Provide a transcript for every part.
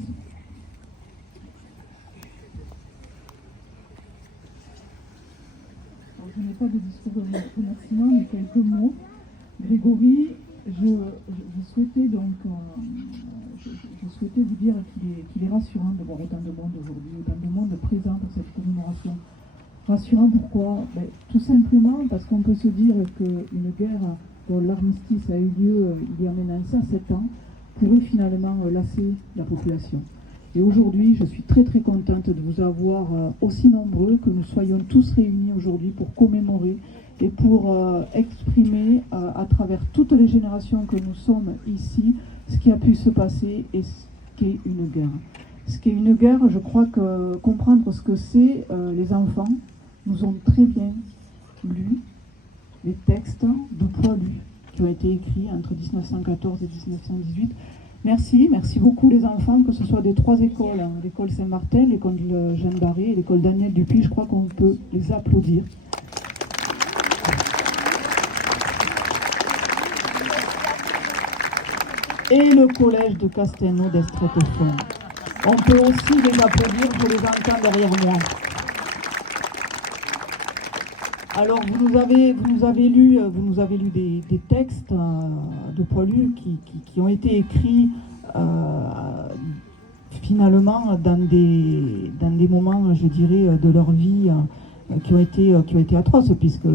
Merci. Alors, je n'ai pas de discours de remerciement, mais quelques mots. Grégory, je souhaitais vous dire qu'il est rassurant de voir autant de monde aujourd'hui, autant de monde présent pour cette commémoration. Rassurant pourquoi? Tout simplement parce qu'on peut se dire qu'une guerre dont l'armistice a eu lieu il y a maintenant 7 ans pourrait finalement lasser la population. Et aujourd'hui, je suis très très contente de vous avoir aussi nombreux, que nous soyons tous réunis aujourd'hui pour commémorer et pour exprimer à travers toutes les générations que nous sommes ici ce qui a pu se passer et ce qu'est une guerre. Ce qu'est une guerre, je crois que comprendre ce que c'est, les enfants nous ont très bien lu les textes de Poilu qui ont été écrits entre 1914 et 1918. Merci beaucoup les enfants, que ce soit des 3 écoles, l'école Saint-Martin, l'école Jeanne Barré et l'école Daniel Dupuis, je crois qu'on peut les applaudir. Et le collège de Castelnau d'Estrettefond. On peut aussi les applaudir, je les entends derrière moi. Alors vous nous avez lu des textes de Poilu qui ont été écrits finalement dans des moments, je dirais, de leur vie qui ont été atroces, puisque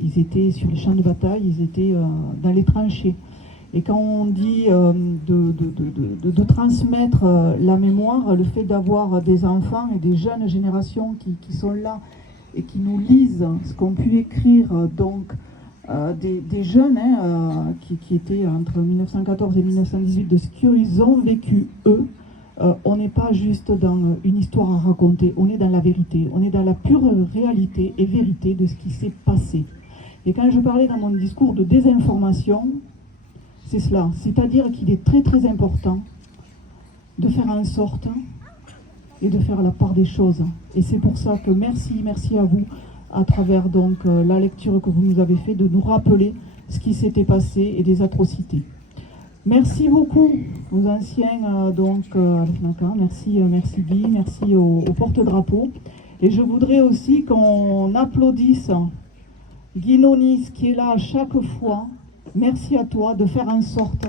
ils étaient sur les champs de bataille, ils étaient dans les tranchées. Et quand on dit de transmettre la mémoire, le fait d'avoir des enfants et des jeunes générations qui sont là et qui nous lisent ce qu'ont pu écrire donc des jeunes qui étaient entre 1914 et 1918, de ce qu'ils ont vécu eux, on n'est pas juste dans une histoire à raconter, on est dans la vérité, on est dans la pure réalité et vérité de ce qui s'est passé. Et quand je parlais dans mon discours de désinformation, c'est cela, c'est-à-dire qu'il est très très important de faire en sorte et de faire la part des choses. Et c'est pour ça que merci à vous, à travers donc la lecture que vous nous avez fait, de nous rappeler ce qui s'était passé et des atrocités. Merci beaucoup aux anciens merci Guy, merci au porte-drapeau. Et je voudrais aussi qu'on applaudisse Guy Nonis qui est là à chaque fois. Merci à toi de faire en sorte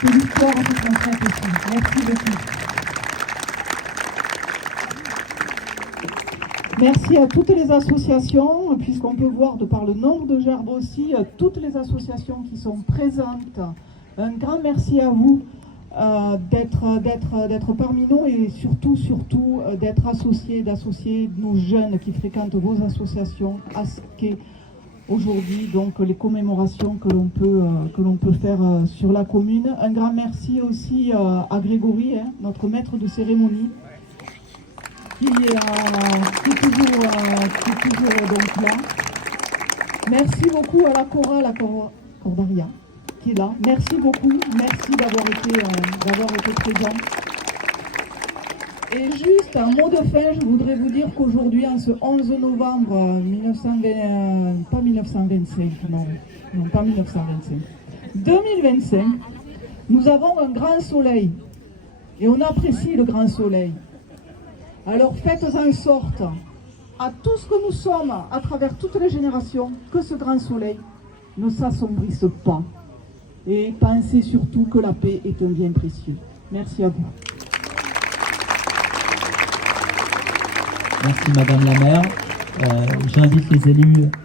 que l'histoire se transmette ici. Merci beaucoup. Merci à toutes les associations, puisqu'on peut voir de par le nombre de gerbes aussi, toutes les associations qui sont présentes. Un grand merci à vous d'être parmi nous et surtout d'être d'associer nos jeunes qui fréquentent vos associations à ce qu'est aujourd'hui donc les commémorations que l'on peut faire sur la commune. Un grand merci aussi à Grégory, notre maître de cérémonie, qui est toujours donc là. Merci beaucoup à la chorale, Cordaria, qui est là. Merci beaucoup, merci d'avoir été présent. Et juste un mot de fin, je voudrais vous dire qu'aujourd'hui, en ce 11 novembre 2025, nous avons un grand soleil. Et on apprécie le grand soleil. Alors faites en sorte, à tout ce que nous sommes, à travers toutes les générations, que ce grand soleil ne s'assombrisse pas. Et pensez surtout que la paix est un bien précieux. Merci à vous. Merci Madame la maire. J'invite les élus